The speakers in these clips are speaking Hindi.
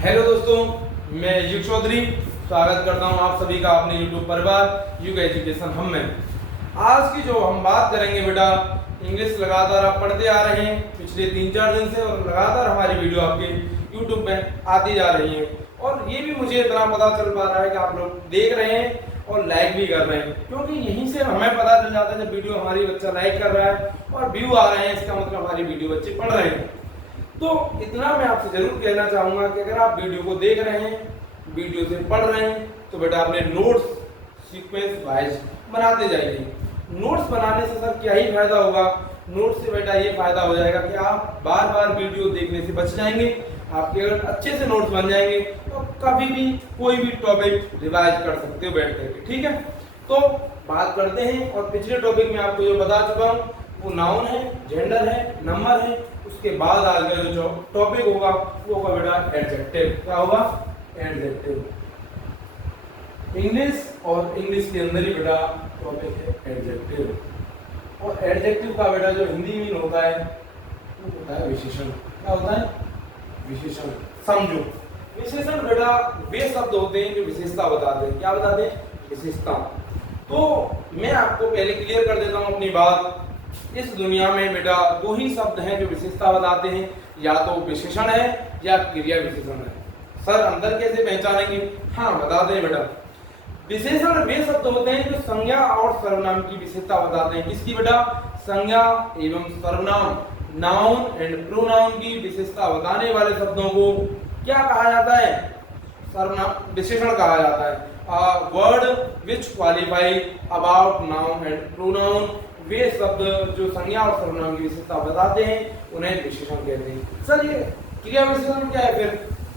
हेलो दोस्तों, मैं युग चौधरी स्वागत करता हूं आप सभी का अपने यूट्यूब परिवार युग एजुकेशन हम में। आज की जो हम बात करेंगे बेटा, इंग्लिश लगातार आप पढ़ते आ रहे हैं पिछले 3-4 दिन से और लगातार हमारी वीडियो आपके यूट्यूब में आती जा रही है और ये भी मुझे इतना पता चल पा रहा है कि आप लोग देख रहे हैं और लाइक भी कर रहे हैं, क्योंकि यहीं से हमें पता चल जाता है जब वीडियो हमारी बच्चा लाइक कर रहा है और व्यू आ रहे हैं, इसका मतलब हमारी वीडियो बच्चे पढ़ रहे हैं। तो इतना मैं आपसे जरूर कहना चाहूंगा कि अगर आप वीडियो को देख रहे हैं, वीडियो से पढ़ रहे हैं, तो बेटा अपने नोट्स सीक्वेंस वाइज बनाते जाइए। नोट्स बनाने से सर क्या ही फायदा होगा? नोट्स से बेटा ये फायदा हो जाएगा कि आप बार बार वीडियो देखने से बच जाएंगे। आपके अगर अच्छे से नोट्स बन जाएंगे तो कभी भी कोई भी टॉपिक रिवाइज कर सकते हो बैठ करके, ठीक है। तो बात करते हैं, और पिछले टॉपिक में आपको जो बता चुका हूँ वो नाउन है, जेंडर है, नंबर है। उसके बाद आज का जो टॉपिक होगा वो होगा बेटा एडजेक्टिव। क्या होगा? एडजेक्टिव। इंग्लिश और इंग्लिश के अंदर ही बेटा टॉपिक है एडजेक्टिव। और एडजेक्टिव का बेटा जो हिंदी मीन होता है वो होता है विशेषण। क्या होता है? विशेषण। समझो, विशेषण बेटा वे शब्द होते हैं जो विशेषता बताते हैं। क्या बताते हैं? विशेषता। तो मैं आपको पहले क्लियर कर देता हूं अपनी बात। इस दुनिया में बेटा दो ही शब्द हैं जो विशेषता बताते हैं, या तो विशेषण है या क्रिया विशेषण है। सर अंदर कैसे पहचानेंगे? हाँ बताते हैं बेटा। विशेषण वे शब्द होते हैं जो संज्ञा और सर्वनाम की विशेषता बताते हैं। किसकी बेटा? संज्ञा एवं सर्वनाम, नाउन एंड प्रोनाउन की विशेषता बताने वाले शब्दों को क्या कहा जाता है? सर्वनाम विशेषण कहा जाता है। Word which qualify about noun and pronoun, वे शब्द जो संज्ञा और सर्वनाम की विशेषता बताते हैं उन्हें विशेषण कहते हैं। सर ये क्रिया विशेषण क्या है फिर?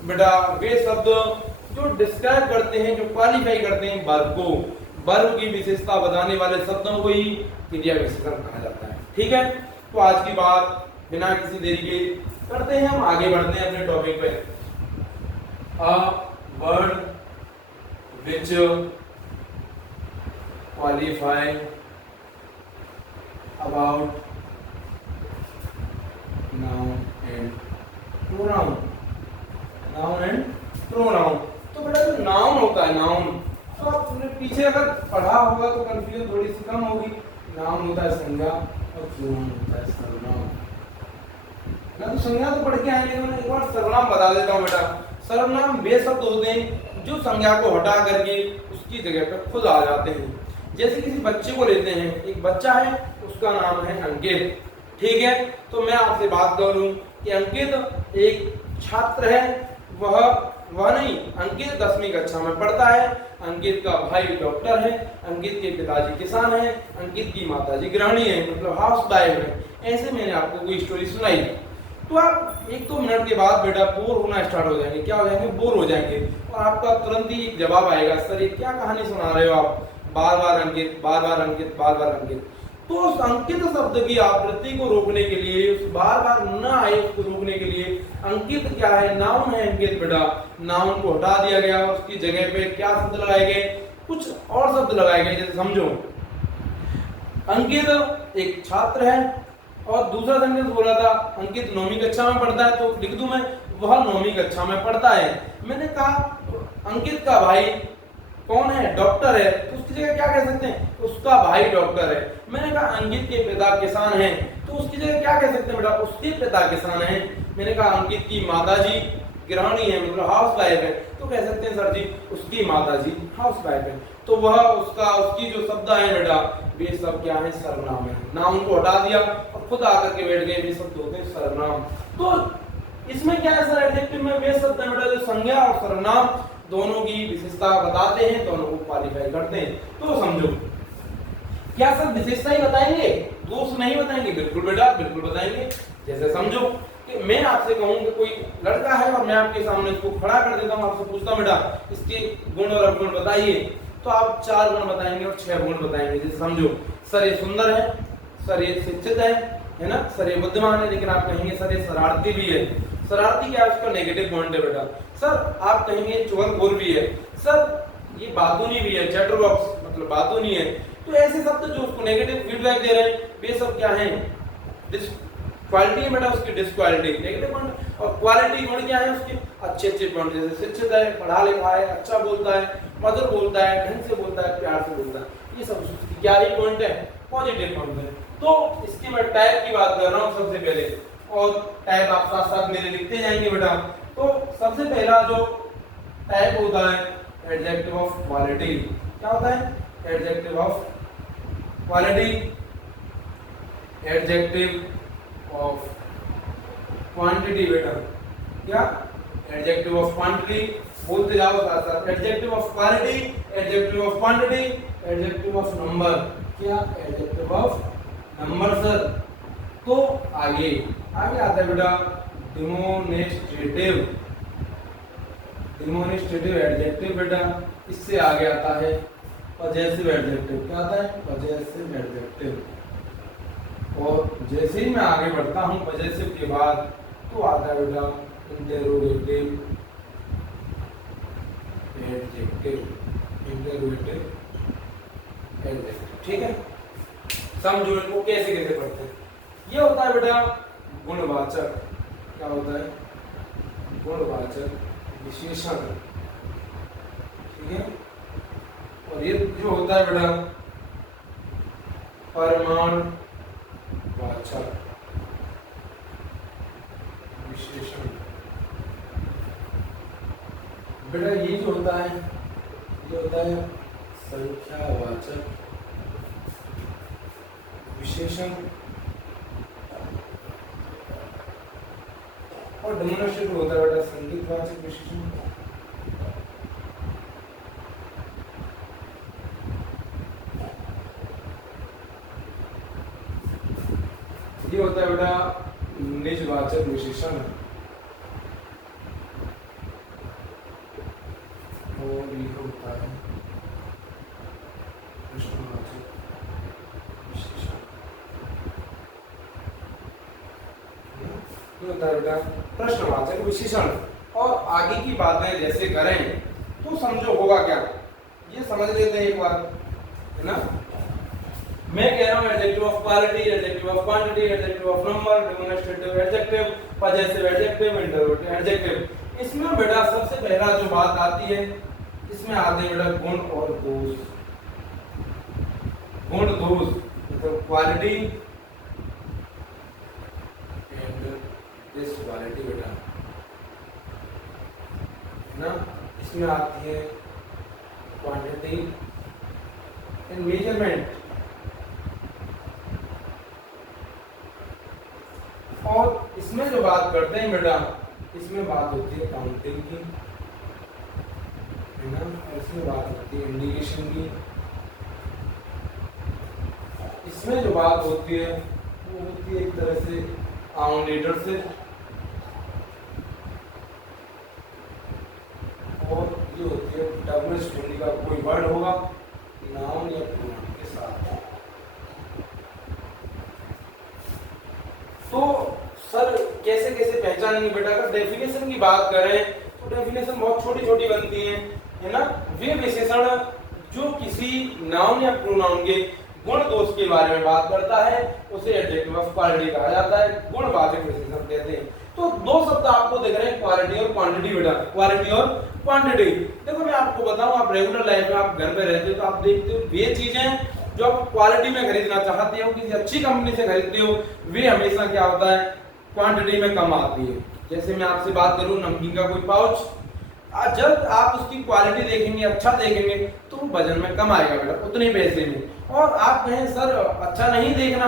बेटा वे शब्द जो डिस्क्राइब करते हैं, जो क्वालिफाई करते हैं वर्ब को, वर्ब की विशेषता बताने वाले शब्दों को ही क्रिया विशेषण कहा जाता है, ठीक है। तो आज की बात बिना किसी देरी के करते हैं, हम आगे बढ़ते हैं अपने टॉपिक पे। Word which qualify about noun and pronoun, noun and pronoun। तो बेटा जो नाउन होता है, नाउन तो आपने पीछे अगर पढ़ा होगा तो कंफ्यूजन थोड़ी सी कम होगी। नाउन होता है संज्ञा और प्रोनाउन होता है सर्वनाम। ना तो संज्ञा तो पढ़ के आएंगे, मैं एक बार सर्वनाम बता देता हूँ बेटा। सर्वनाम वे शब्द होते हैं जो संज्ञा को हटा करके उसकी जगह पर खुद आ जाते हैं। जैसे किसी बच्चे को लेते हैं, एक बच्चा है उसका नाम है अंकित, ठीक है। तो मैं आपसे बात करूं कि अंकित एक छात्र है, वह नहीं, अंकित 10वीं कक्षा में पढ़ता है। अंकित का भाई डॉक्टर है, अंकित के पिताजी किसान हैं, अंकित की माताजी गृहिणी है, मतलब हाउस वाइफ है। ऐसे मैंने आपको कोई स्टोरी सुनाई तो आप 1-2 मिनट के बाद बेटा बोर होना स्टार्ट हो जाएंगे। क्या हो जाएंगे? बोर हो जाएंगे। और आपका तुरंत ही जवाब आएगा, सर ये क्या कहानी सुना रहे हो आप? बार बार अंकित, बार बार अंकित, बार बार अंकित। तो उस अंकित शब्द की आवृत्ति को रोकने के लिए, उस बार बार न आए उसको रोकने के लिए, अंकित क्या है? नाउन है अंकित बेटा। नाउन को हटा दिया गया और उसकी जगह पे क्या शब्द लगाए गए? कुछ और शब्द लगाए गए। जैसे समझो, अंकित एक छात्र है और दूसरा सेंटेंस बोला था अंकित 9वीं कक्षा में पढ़ता है, तो लिख दूं मैं वह 9वीं कक्षा में पढ़ता है। मैंने कहा अंकित का भाई कौन है? डॉक्टर है, तो उसकी जगह क्या कह सकते हैं? उसका भाई डॉक्टर है। मैंने कहा अंकित के पिता किसान हैं, तो उसकी जगह क्या कह सकते हैं बेटा? उसके पिता किसान हैं। मैंने कहा अंकित की माताजी गृहिणी है, मतलब हाउस वाइफ है, तो कह सकते हैं सर जी उसकी माताजी हाउस वाइफ है। तो वह उसकी जो शब्द है बेटा वे सब क्या है? सर्वनाम है। नाउन को हटा दिया और खुद आकर के बैठ गए, वे शब्द होते हैं सर्वनाम। तो इसमें क्या है सर? एडजेक्टिव में वे शब्द है बेटा जो संज्ञा और सर्वनाम दोनों की विशेषता बताते हैं, दोनों को क्वालिफाई करते हैं। तो समझो, क्या सब विशेषता ही बताएंगे, दोष नहीं बताएंगे? बिल्कुल बेटा बिल्कुल बताएंगे। जैसे समझो कि मैं आपसे कहूं कि कोई लड़का है और मैं आपके सामने इसको खड़ा कर देता हूं, आपसे पूछता हूं बेटा इसके गुण और अवगुण बताइए, तो आप 4 गुण बताएंगे और 6 गुण बताएंगे। जैसे समझो, सर ये सुंदर है, सर ये शिक्षित है ना, सर ये बुद्धिमान है, लेकिन आप कहेंगे सर ये शरारती भी है। शरारती क्या है? उसका नेगेटिव पॉइंट है बेटा। सर आप कहेंगे चुगलखोर भी है, सर ये बातूनी भी है, चैटरबॉक्स मतलब बातूनी है। तो ऐसे शब्द जो उसको नेगेटिव फीडबैक दे रहे हैं वे सब क्या हैं? क्वालिटी है बेटा उसकी, डिसक्वालिटी नेगेटिव पॉइंट। और क्वालिटी गुण क्या है उसके? अच्छे अच्छे पॉइंट जैसे शिक्षित है, पढ़ा लिखा है, अच्छा बोलता है, मधुर बोलता है, ढंग से बोलता है, प्यार से बोलता है, ये सब उसकी क्या ही पॉइंट है, पॉजिटिव पॉइंट है। तो इसकी मैं टाइप की बात कर रहा हूँ सबसे पहले, और टाइप आप साथ साथ मेरे लिखते जाएंगे बेटा। तो सबसे पहला जो टाइप होता है एडजेक्टिव ऑफ क्वालिटी। क्या होता है? Adjective of quality, adjective of quantity बेटा। क्या? एडजेक्टिव ऑफ क्वांटिटी, बोलते जाओ साथ साथ। Adjective of quality, adjective of quantity, adjective of number. क्या? Adjective of number sir. तो आगे आता है बेटा डिमोनेस्ट्रेटिव। डिमोनेस्ट्रेटिव एडजेक्टिव बेटा। इससे आगे आता है पजेसिव एडजेक्टिव। क्या आता है? Possessive adjective. और जैसे ही मैं आगे बढ़ता हूँ पजेसिव के बाद तो आता है बेटा इंटेरोगेटिव एडजेक्टिव। इंटेरोगेटिव एडजेक्टिव, ठीक है। समझो इनको कैसे कैसे पढ़ते हैं। ये होता है बेटा गुणवाचक। क्या होता है? गुणवाचक विशेषण, ठीक है। और ये जो होता है बेटा परिमाणवाचक विशेषण। बेटा ये जो होता है ये होता है संख्यावाचक विशेषण। और डेमोन्स्ट्रेटिव होता है बेटा संगीतवाचक विशेषण। ये होता है बेटा निजवाचक विशेषण। और ये होता है प्रश्नवाचक विशेषण। ये होता है बेटा प्रश्नवाचक विशेषण। और आगे की बातें जैसे करें तो समझो होगा क्या, ये समझ लेते हैं एक बार, है ना। मैं कह रहा हूं adjective of quality, adjective of quantity, adjective of number, demonstrative adjective, possessive adjective, interrogative adjective. इसमें बेटा सबसे पहला जो बात आती है, इसमें आते हैं बेटा गुण और दोष। गुण दोष मतलब क्वालिटी एंड डिसक्वालिटी बेटा, है ना। इसमें आती है क्वांटिटी एंड मेजरमेंट। और इसमें जो बात करते हैं बेटा, इसमें बात होती है काउंटिंग की, है ना। और इसमें बात होती है इंडिकेशन की। इसमें जो बात होती है वो होती है एक तरह से आउंडेटर से। और ये होती है डब्ल्यू का कोई वर्ड होगा नाउन या प्रोनाउन के साथ। तो सर कैसे कैसे पहचानेंगे बेटा? अगर डेफिनेशन की बात करें तो डेफिनेशन बहुत छोटी छोटी बनती है ना। वे विशेषण जो किसी नाउन या प्रोनाउन के गुण दोष के बारे में बात करता है उसे एडजेक्टिव ऑफ क्वालिटी कहा जाता है, गुणवाचक विशेषण कहते हैं। तो दो शब्द आपको दिख रहे हैं, क्वालिटी और क्वांटिटी बेटा। क्वालिटी और क्वांटिटी। देखो मैं आपको बताऊं, आप रेगुलर लाइफ में आप घर पे रहते हो तो आप देखते हो वे चीजें जो आप क्वालिटी में खरीदना चाहते हो, किसी अच्छी कंपनी से खरीदते हो, वे हमेशा क्या होता है क्वांटिटी में कम आती है। जैसे मैं आपसे बात करूं नमकीन का कोई पाउच, जब आप उसकी क्वालिटी देखेंगे, अच्छा देखेंगे तो वजन में कम आएगा बेटा, उतने पैसे में। और आप कहें सर अच्छा नहीं देखना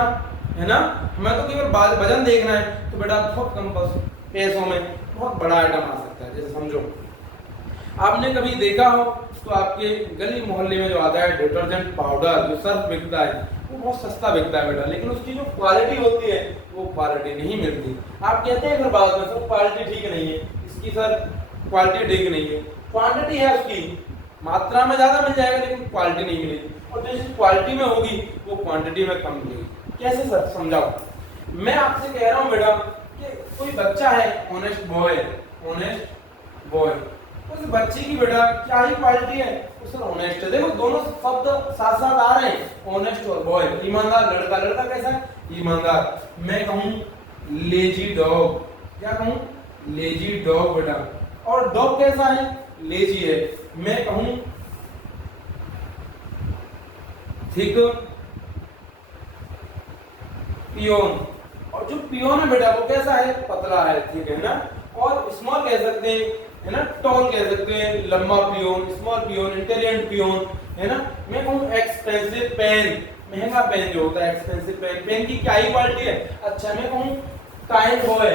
है ना, हमें तो केवल वजन देखना है, तो बेटा बहुत कम पैसों में बहुत बड़ा आइटम आ सकता है। जैसे समझो आपने कभी देखा हो तो आपके गली मोहल्ले में जो आता है डिटर्जेंट पाउडर, जो सर्फ बिकता है, वो बहुत सस्ता बिकता है बेटा, लेकिन उसकी जो क्वालिटी होती है वो क्वालिटी नहीं मिलती। आप कहते हैं फिर बाद में सर क्वालिटी ठीक नहीं है इसकी, सर क्वालिटी ठीक नहीं है। क्वांटिटी है उसकी, मात्रा में ज्यादा मिल जाएगा लेकिन क्वालिटी नहीं मिलेगी, और जैसी क्वालिटी में होगी वो क्वांटिटी में कम मिलेगी। कैसे सर समझाओ? मैं आपसे कह रहा हूँ बेटा कि कोई बच्चा है ऑनेस्ट बॉय, उस बच्चे की बेटा क्या ही क्वालिटी है, उस ऑनेस्ट है। देखो दोनों शब्द साथ साथ आ रहे हैं, ऑनेस्ट और बॉय। ईमानदार लड़का, लड़का कैसा है? ईमानदार। मैं कहूँ लेजी डॉग, क्या कहूँ? लेजी डॉग बेटा, और डॉग कैसा है, लेजी है। मैं कहूं थिक पियोन, और जो पियोन है बेटा वो कैसा है, पतला है, ठीक है ना। और स्मॉल कह सकते हैं, है ना, टॉल कह सकते हैं, लंबा peon, small peon, intelligent peon, है ना। मैं कहूं एक्सपेंसिव पेन, महंगा पेन जो होता है, एक्सपेंसिव पेन, पेन की क्या ही क्वालिटी है, अच्छा। मैं कहूं काइंड बॉय,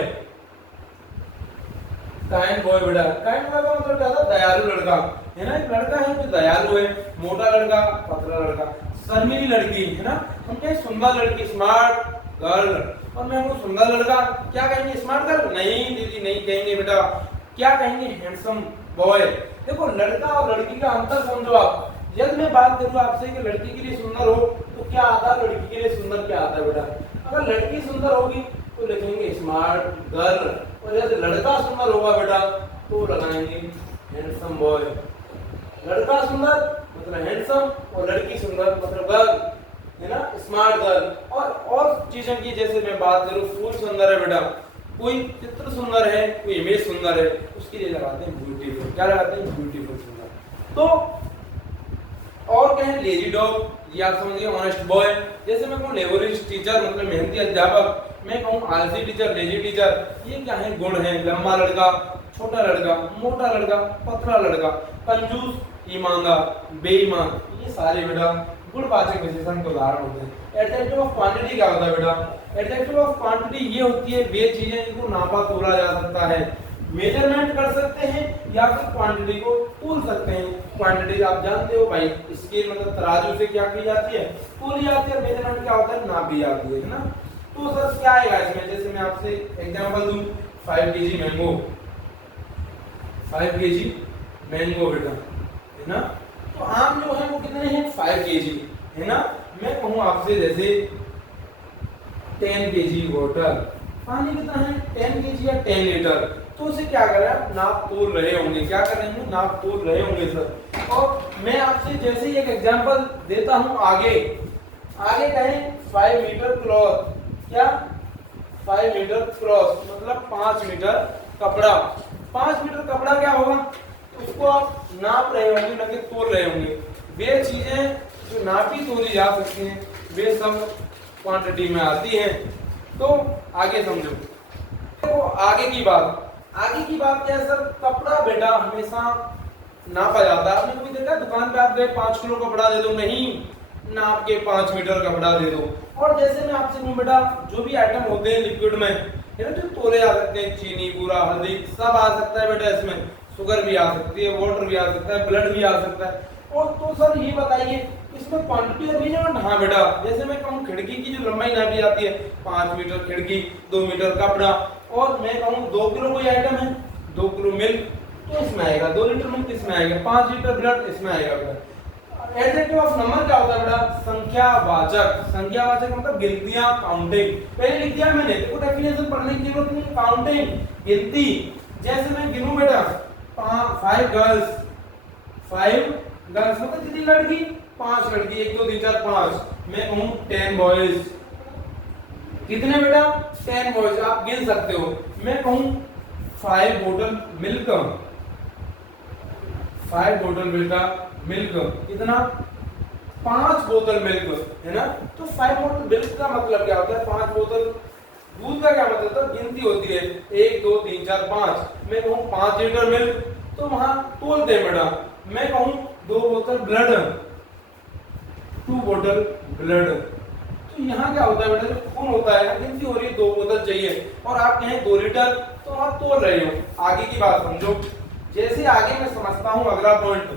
काइंड बॉय बेटा, काइंड बॉय का मतलब क्या होता है, दयालु लड़का, है ना। एक लड़का है जो दयालु है, मोटा लड़का, पतला लड़का, शर्मीली लड़की, है ना। हम कहें सुंदर लड़की, स्मार्ट गर्ल, और मैं हूँ सुंदर लड़का, क्या कहेंगे, स्मार्ट गर्ल, नहीं दीदी नहीं कहेंगे बेटा, क्या कहेंगे, हैंडसम बॉय। देखो लड़का और लड़की का अंतर समझो आप। यदि मैं बात करूँ आपसे कि लड़की के लिए सुंदर हो तो क्या आता है, लड़की के लिए सुंदर क्या आता है बेटा। अगर लड़की सुंदर होगी तो लिखेंगे स्मार्ट गर्ल, और यदि लड़का सुंदर होगा बेटा तो लगाएंगे हैंडसम बॉय। लड़का सुंदर मतलब हैंडसम, और लड़की सुंदर मतलब गर्ल, है ना, स्मार्ट गर्ल। और चीजों की जैसे मैं बात करूं, फूल सुंदर है बेटा, कोई चित्र सुंदर है, कोई इमेज सुंदर है, उसके लिए लगाते हैं ब्यूटीफुल, क्या लगाते हैं, ब्यूटीफुल सुंदर। तो और क्या है, लेजी डॉग, ये आप समझिए, ऑनेस्ट बॉय। जैसे मैं कहूं लेबोरियस टीचर मतलब मेहनती अध्यापक, मैं कहूं आलसी टीचर, लेजी टीचर, ये क्या है, गुण है। लंबा लड़का, छोटा लड़का, मोटा लड़का, पतला लड़का, कंजूस, ईमानदार, बेईमान, ये सारे बेटा गुणवाचक विशेषण के उदाहरण होते हैं। एडजेक्टिव ऑफ क्वांटिटी क्या होता है बेटा, एडजेक्टिव ऑफ क्वांटिटी ये होती है वे चीजें जिनको नापा तोला जा सकता है, मेजरमेंट कर सकते हैं या फिर क्वांटिटी को तोल सकते हैं। क्वांटिटी आप जानते हो भाई, स्केल मतलब तराजू से क्या की जाती है, तोली जाती है, मेजरमेंट क्या होता है, नापी जाती है ना। तो सर क्या आएगा इसमें, जैसे मैं आपसे एग्जांपल दूं, 5 केजी मैंगो, 5 केजी मैंगो बेटा, है ना। तो आम जो है वो कितने हैं, 5 केजी, है ना। मैं कहूं आपसे जैसे 10 केजी वाटर, पानी कितना है, 10 केजी या 10 लीटर, तो उसे क्या कर रहे हैं, नाप तोल रहे होंगे, क्या कर रहे हैं, नाप तोल रहे होंगे सर। और मैं आपसे जैसे ही एक एग्जांपल देता हूं, आगे कहें 5 मीटर क्लॉथ, क्या 5 मीटर क्रॉस मतलब 5 मीटर कपड़ा। 5 मीटर कपड़ा क्या होगा, उसको आप नाप रहे होंगे, ना कि तोल रहे होंगे। वे चीजें जो नापी तोली जा सकती हैं वे सब क्वांटिटी में आती हैं। तो आगे समझो, तो आगे की बात क्या है सर, कपड़ा बेटा हमेशा नापा जाता है। आपने कभी देखा दुकान पे आप गए 5 किलो कपड़ा दे दो, नहीं, नाप के 5 मीटर कपड़ा दे दो। और जैसे मैं आपसे कहूं बेटा, जो भी आइटम होते हैं लिक्विड में, है ना, जो तोले आ सकते हैं, चीनी, बूरा, हल्दी, सब आ सकता है बेटा इसमें, शुगर भी आ सकती है, वाटर भी आ सकता है, ब्लड भी आ सकता है। और तो सर ये बताइए इसमें क्वांटिटी और मेजरमेंट, हाँ बेटा, जैसे मैं कहूं खिड़की की जो लंबाई नापी जाती है, 5 मीटर खिड़की, 2 मीटर कपड़ा। और मैं कहूं 2 किलो कोई आइटम है, 2 किलो मिल्क, तो इसमें आएगा 2 लीटर मिल्क, इसमें आएगा 5 लीटर ब्लड, इसमें आएगा बेटा। एडजेक्टिव ऑफ नंबर क्या होता है बेटा, संख्यावाचक। संख्यावाचक मतलब गिनतियां, काउंटिंग। पहले लिख दिया मैंने, देखो डेफिनेशन पढ़ने की जरूरत नहीं, काउंटिंग, गिनती। जैसे मैं गिनूं बेटा 5 गर्ल्स, 5 गर्ल्स मतलब कितनी लड़की, 5 लड़की, 1 2 3 4 5। मैं कहूं 10 बॉयज, कितने बेटा, 10 बॉयज, आप गिन सकते हो। मैं कहूं 5 बोतल मिल्क, 5 बोतल बेटा मिल्क, कितना, 5 बोतल मिल्क, है ना। तो 5 बोतल मिल्क का मतलब क्या होता है, 5 बोतल दूध का क्या मतलब, तो गिनती होती है 1 2 3 4 5। मैं कहूं 5 लीटर मिल्क, तो वहां तोलते हैं बेटा। मैं कहूं 2 बोतल ब्लड, 2 बोतल ब्लड, तो यहाँ क्या होता है बेटा, जो खून होता है, गिनती हो रही है, 2 बोतल चाहिए, और आप कहें 2 लीटर, तो आप तोल रहे हो। आगे की बात समझो, जैसे आगे मैं समझता हूं अगला पॉइंट,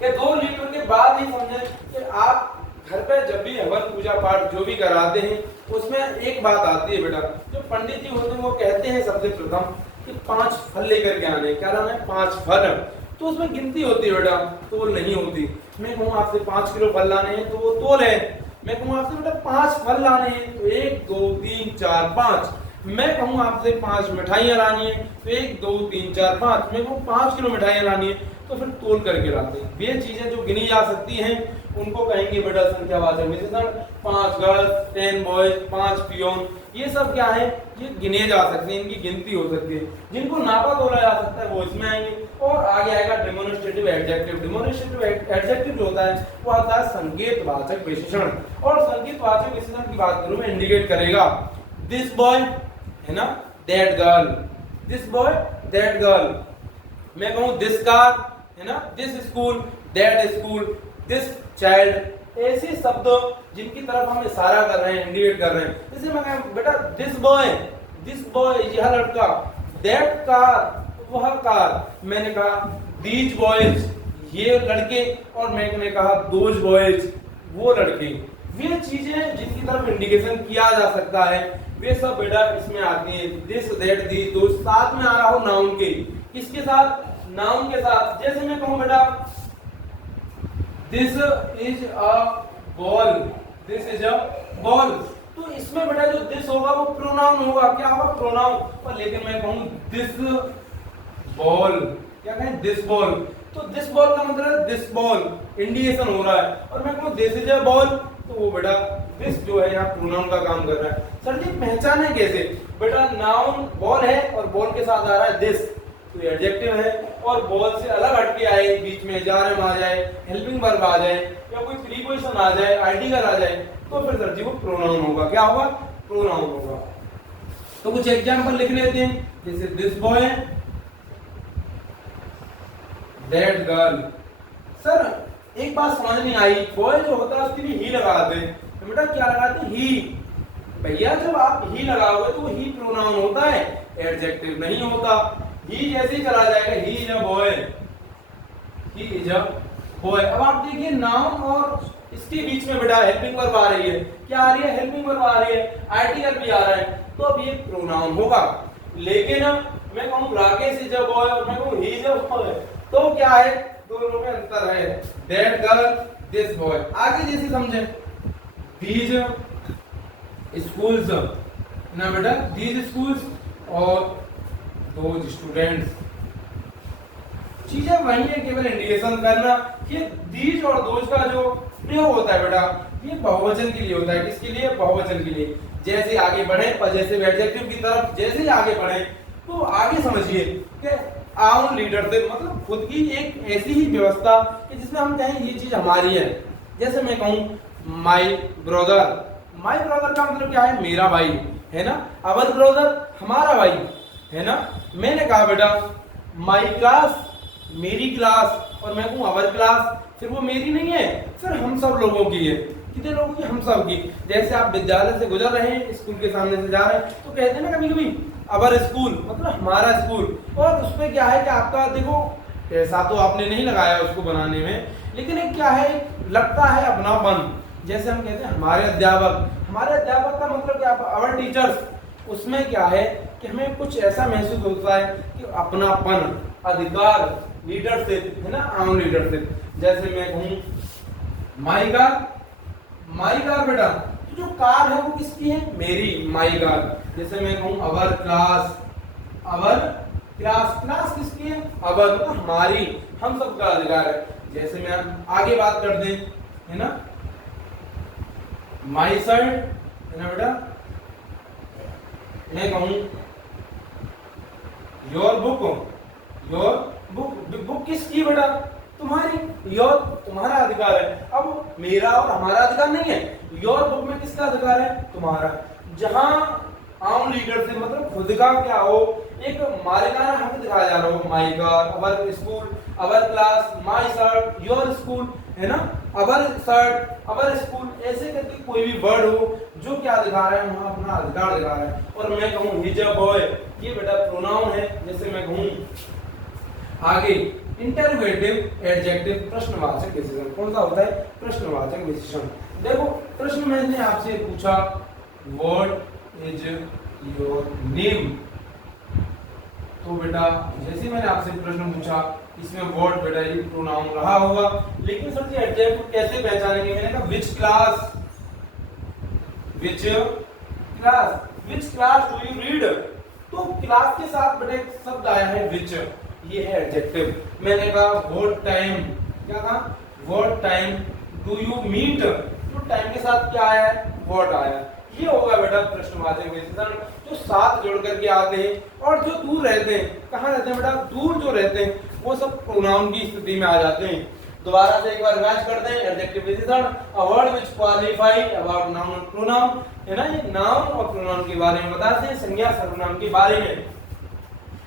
कि 2 लीटर के बाद ही समझे कि आप घर पे जब भी हवन पूजा पाठ जो भी कराते हैं, उसमें एक बात आती है बेटा, जो पंडित जी होते हैं वो कहते हैं सबसे प्रथम कि 5 फल लेकर के आने, क्या नाम है, 5 फल, तो उसमें गिनती होती है बेटा, तोल नहीं होती। मैं कहूँ आपसे 5 किलो फल लाने हैं, तो वो तोल है। मैं कहूँ आपसे बेटा 5 फल लाने हैं, तो 1 2 3 4 5। मैं कहूँ आपसे 5 मिठाइयाँ लानी है, तो 1 2 3 4 5। मैं कहूँ 5 किलो मिठाइयाँ लानी है, तो फिर तोल करके लाते हैं। वे चीजें जो गिनी जा सकती हैं उनको कहेंगे बेटा संख्यावाचक विशेषण। 5 गर्ल्स, 10 बॉयज, 5 पियोन, ये सब क्या है, ये गिने जा सकते हैं, इनकी गिनती हो सकती है। जिनको नापा तोला जा सकता है वो इसमें आएंगे। और आगे आएगा डेमोन्स्ट्रेटिव एडजेक्टिव। डेमोन्स्ट्रेटिव एडजेक्टिव जो होता है वो आता है संकेतवाचक विशेषण। और संकेतवाचक विशेषण की बात करूं मैं, इंडिकेट करेगा दिस बॉय है ना, that girl, this boy that girl. मैं कहूं दिस कार है ना, this school, that school, this child, ऐसे शब्द जिनकी तरफ हम इशारा कर रहे हैं, इंडिकेट कर रहे हैं। जैसे मैं कहूं बेटा दिस बॉय यह लड़का, दैट कार वह कार, मैंने कहा दीज बॉयज ये लड़के, और मैंने कहा दोज बॉयज वो लड़के। वे चीजें जिनकी तरफ इंडिकेशन किया जा सकता है वे सब बेटा इसमें आती हैं। दिस दैट दीज दोज, साथ में आ रहा हो नाउन के, किसके साथ, नाउन के साथ। जैसे मैं कहूं बेटा this is a ball, this is a ball, तो इसमें बेटा जो दिस होगा वो प्रोनाउन होगा, क्या होगा, प्रोनाउन। और लेकिन मैं कहूं दिस बॉल, क्या कहें, दिस बॉल, तो दिस बॉल का मतलब है दिस बॉल, इंडिकेशन हो रहा है। और मैं कहूं दिस इज अ बॉल, तो वो बेटा दिस जो है यहाँ प्रोनाउन का काम कर रहा है। सर जी पहचाने कैसे, बेटा नाउन बॉल है और बॉल के साथ आ रहा है दिस, तो एडजेक्टिव है। और बॉल से अलग हटके आए, बीच में जार आ जाए, हेल्पिंग वर्ब आ जाए, या कोई प्रीपोजिशन आ जाए, आर्टिकल आ जाए, तो फिर सर जी वो प्रोनाउन होगा। क्या होगा, प्रोनाउन होगा। तो कुछ एग्जांपल लिख लेते हैं, जैसे this boy, that girl. Sir एक बात समझ नहीं आई, बॉय जो होता है उसके लिए ही लगाते हैं, तो बेटा क्या लगाते हैं, ही। भैया जब आप ही लगाओगे तो ही प्रोनाउन होता है, एडजेक्टिव नहीं होता। ही जैसे ही चला जाएगा, he is a boy, he is a boy. अब आप देखिए नाउन और इसके बीच में बेटा हेल्पिंग वर्ब आ रही है, क्या आ रही है, हेल्पिंग वर्ब आ रही है, आर्टिकल भी आ रहा है, तो अब ये प्रोनाउन होगा। लेकिन मैं कहूं राकेश इज अ बॉय और मैं कहूं ही इज अ बॉय, तो क्या है, दोनों में अंतर है। That girl, this boy. आगे जैसे समझे, दीज स्कूल्स ना बेटा, दीज स्कूल्स और दोज स्टूडेंट्स, चीजें वही है, केवल इंडिकेशन करना कि दीज और दोज का जो प्रयोग होता है बेटा ये बहुवचन के लिए होता है। किसके लिए, बहुवचन के लिए। जैसे आगे बढ़े, पजेसिव एडजेक्टिव की तरफ जैसे ही आगे बढ़े, तो आगे समझिए कि आउन लीडरशिप मतलब खुद की एक ऐसी ही व्यवस्था कि जिसमें हम कहें ये चीज हमारी है। जैसे मैं कहूं माय ब्रदर, माय ब्रदर का मतलब क्या है, मेरा भाई है ना, अवर ब्रदर हमारा भाई है ना। मैंने कहा बेटा माय क्लास, मेरी क्लास, और मैं कहूं अवर क्लास, फिर वो मेरी नहीं है, फिर हम सब लोगों की है। कितने लोगों की, हम सब की। जैसे आप विद्यालय से गुजर रहे हैं, स्कूल के सामने से जा रहे हैं, तो कहते हैं ना कभी कभी अवर स्कूल, मतलब हमारा स्कूल। और उसमें क्या है कि आपका देखो पैसा तो आपने नहीं लगाया उसको बनाने में, लेकिन एक क्या है, लगता है अपनापन। जैसे हम कहते हैं हमारे अध्यापक, हमारे अध्यापक का मतलब क्या, अवर टीचर्स, उसमें क्या है कि हमें कुछ ऐसा महसूस होता है कि अपनापन, अधिकार, लीडरशिप है ना, आउन लीडरशिप। जैसे मैं कहूं माई कार, माई कार बेटा, तो जो कार है वो किसकी है, मेरी, माई कार। जैसे मैं कहूं our class, our class, class किसकी है, अवर, मतलब हमारी, हम सबका अधिकार है। जैसे मैं आगे बात कर दें है ना, माई शर्ट है ना बेटा, मैं कहूं your book, your book, book किसकी बेटा, तुम्हारी, योर तुम्हारा अधिकार है। अब मेरा और हमारा अधिकार नहीं है, योर बुक में किसका अधिकार है, तुम्हारा। जहां आउन लीडरशिप मतलब खुद का क्या हो, एक मालिकाना हक दिखाया जा रहा हो, my car, our school, our class, my shirt, your school है ना, अवर शर्ट, अवर स्कूल, ऐसे करके कोई भी वर्ड हो जो क्या दिखा रहा है, वहां अपना अधिकार दिखा रहा है। और मैं कहूं ही इज अ बॉय, ये बेटा प्रोनाउन है। जैसे मैं कहूं आगे इंटरोगेटिव एडजेक्टिव, प्रश्नवाचक विशेषण। कौन सा होता है, प्रश्नवाचक विशेषण। देखो प्रश्न मैंने आपसे पूछा व्हाट इज योर नेम, तो बेटा जैसे मैंने आपसे प्रश्न पूछा इसमें व्हाट बेटा ये प्रोनाउन रहा होगा। लेकिन सर जी एडजेक्टिव कैसे पहचानेंगे, मैंने कहा which class, which class, which class do you read, तो क्लास के साथ बेटा एक शब्द आया है विच, ये है एडजेक्टिव। मैंने कहा व्हाट टाइम, क्या कहा, what time do you meet, तो टाइम के साथ क्या आया है, व्हाट आया। ये होगा बेटा प्रश्नवाचक विशेषण जो साथ जोड़ करके आते हैं, और जो दूर रहते हैं, कहाँ रहते हैं बेटा, दूर जो रहते हैं वो सब प्रोनाउन की स्थिति में आ जाते हैं। दोबारा से एक बार रिवाइज करते हैं। एडजेक्टिव विशेषण, a word which qualify about noun और प्रोनाउन, है ना, ये नाउन और प्रोनाउन के बारे में बताते हैं, संज्ञा सर्वनाम के बारे में।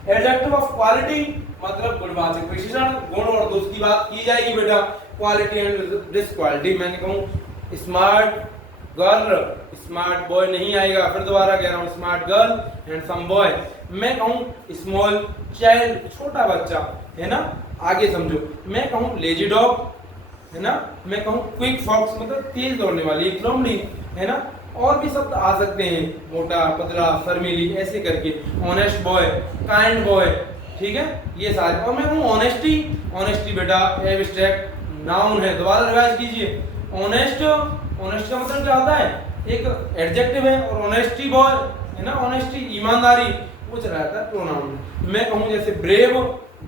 एडजेक्टिव ऑफ क्वालिटी मतलब गुणवाचक विशेषण, गुण और दोष की बात की जाएगी बेटा। क्वालिटी एंड दिस क्वालिटी, मैंने कहूं स्मार्ट गर्ल, स्मार्ट बॉय नहीं आएगा, फिर दोबारा कह रहा हूं स्मार्ट गर्ल, हैंडसम बॉय। मैं कहूं स्मॉल चाइल्ड, छोटा बच्चा, है ना, आगे समझो। मैं कहूं लेजी डॉग, है ना, मैं कहूं क्विक फॉक्स मतलब तेज दौड़ने वाली एक लोमड़ी, है ना, और भी शब्द आ सकते हैं, मोटा, पतला, शर्मीली, ऐसे करके। ऑनेस्ट बॉय, काइंड बॉय, ठीक है, ये सारे। और मैं कहूं ऑनेस्टी, ऑनेस्टी बेटा एब्स्ट्रैक्ट नाउन है, दोबारा रिवाइज कीजिए। ऑनेस्ट, ऑनेस्ट का मतलब क्या होता है, एक एडजेक्टिव है, और ऑनेस्टी बॉय, है ना, ऑनेस्टी ईमानदारी, वो चला जाता है प्रोनाउन। मैं कहूं जैसे ब्रेव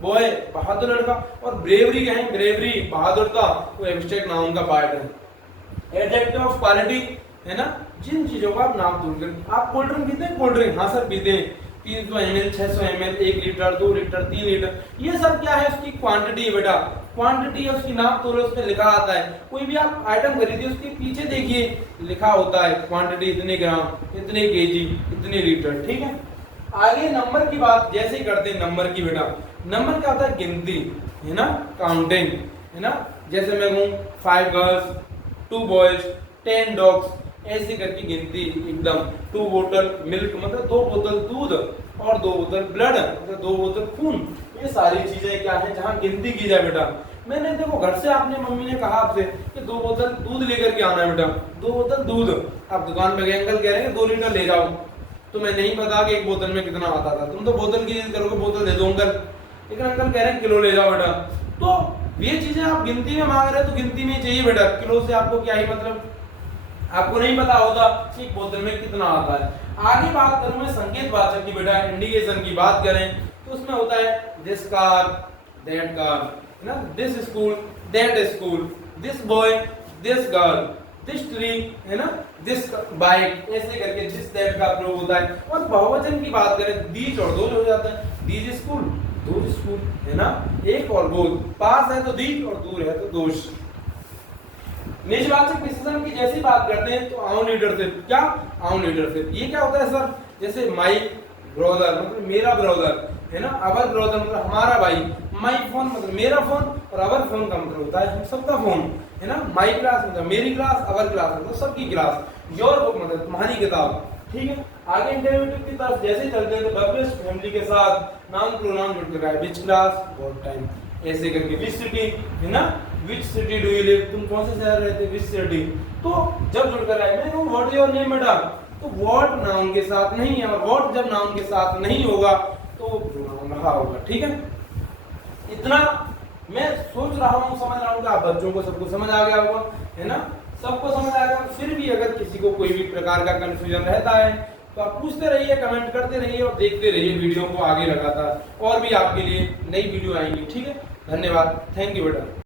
बॉय, बहादुर लड़का, और ब्रेवरी कहें, ब्रेवरी बहादुरता, वो एब्स्ट्रैक्ट नाउन का पार्ट है। एडजेक्टिव ऑफ क्वालिटी, है ना, जिन चीजों का आप नाम तोड़ कर, आप कोल्ड ड्रिंक पीते हैं, कोल्ड ड्रिंक, हाँ सर पीते हैं, 300 ml, 600 ml, 1 litre, 2 litre, 3 litre, ये सब क्या है, उसकी क्वांटिटी है बेटा, क्वांटिटी है, उसकी नाप तोल उसमें लिखा आता है। कोई भी आप आइटम खरीदिए, उसके पीछे देखिए लिखा होता है क्वांटिटी इतने ग्राम, इतने केजी, इतने लीटर, ठीक है। आगे नंबर की बात जैसे ही करते हैं, नंबर की बेटा, नंबर क्या होता है, गिनती, है ना, काउंटिंग, है ना, जैसे मैं कहूँ 5 गर्ल्स, 2 बॉयज, 10 डॉग्स, ऐसे करके गिनती एकदम। 2 बोतल मिल्क मतलब 2 बोतल दूध, और 2 बोतल ब्लड मतलब 2 बोतल खून, ये सारी चीजें क्या है जहाँ गिनती की जाए बेटा। मैंने देखो घर से आपने मम्मी ने कहा आपसे कि 2 बोतल दूध लेकर के आना है बेटा, 2 बोतल दूध, आप दुकान पे गए, अंकल कह रहे हैं 2 लीटर ले जाओ, तो मैं नहीं पता कि एक बोतल में कितना आता था, तुम तो बोतल की करोगे, बोतल दे दो अंकल, लेकिन अंकल कह रहे हैं किलो ले जाओ बेटा। तो ये चीजें आप गिनती में मांग रहे हैं तो गिनती में चाहिए बेटा, किलो से आपको क्या ही मतलब, आपको नहीं पता होता कि एक बोतल में कितना आता है। आगे बात करूं मैं संकेतवाचक की बेटा, इंडिकेशन की बात करें तो उसमें होता है दिस कार, दैट कार, है ना, this school, that school, this boy, this girl, this tree, है ना, दिस बाइक, ऐसे करके दिस दैट का प्रयोग होता है। और बहुवचन की बात करें, दीज और दोज हो जाता है, दीज स्कूल, दोज स्कूल, है ना, एक और बोध, पास है तो दीज और दूर है तो दोष। निजवाचक विशेषण की जैसी बात करते हैं तो आउन लीडरशिप, क्या, आउन लीडरशिप, ये क्या होता है सर, जैसे माई ब्रदर मतलब मेरा ब्रदर, है ना, अवर ब्रदर मतलब हमारा भाई, माई फोन मतलब मेरा फोन, और अवर फोन का मतलब होता है हम सबका फोन, है ना, माई क्लास मतलब मेरी क्लास, अवर क्लास मतलब सबकी क्लास, योर बुक मतलब तुम्हारी किताब, ठीक है। आगे इंटरव्यूटिव की तरफ जैसे चलते हैं तो डब्ल्यूएच फैमिली के साथ नाउन प्रोनाउन जुड़ कर विच क्लास, व्हाट टाइम, ऐसे करके विच सिटी, है ना, which city do you live, तुम कौन से शहर रहते, विच सिटी। तो जब जुड़कर आए, मैं कहूं व्हाट इज योर नेम बेटा, तो व्हाट नाउन के साथ नहीं है, और व्हाट जब नाउन के साथ नहीं होगा तो प्रोनाउन रहा होगा, ठीक है। इतना मैं सोच रहा हूं, समझ रहा हूं कि आप बच्चों को सबको समझ आ गया होगा, है ना, सबको समझ आ गया। फिर भी अगर किसी को कोई भी प्रकार का कंफ्यूजन रहता है तो आप पूछते रहिए, कमेंट करते रहिए और देखते रहिए वीडियो को आगे लगातार, और भी आपके लिए नई वीडियो आएंगी, ठीक है। धन्यवाद, थैंक यू बेटा।